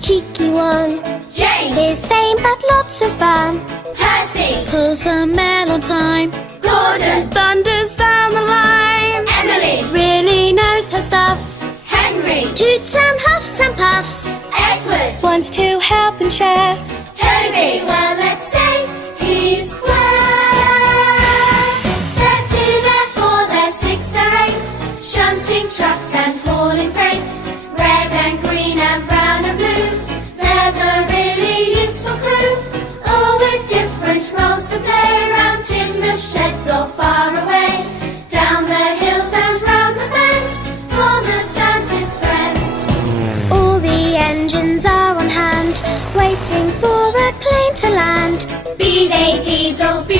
cheeky one. James. He's vain but lots of fun. Percy. Pulls a mail on time. Gordon. Thunders down the line. Emily. Really knows her stuff. Henry. Toots and huffs and puffs. Edward. Wants to help and share. Toby. Well, let's say he's square. They're two, they're four, they're six, they're eight. Shunting trucks and hauling freight. Red and green and brown and blue. They're the really useful crew. All with different roles to play. Around timber sheds or far away. Down the hills and round the bends. Thomas and his friends. All the engines are on hand, waiting for a plane to land. Be they diesel, be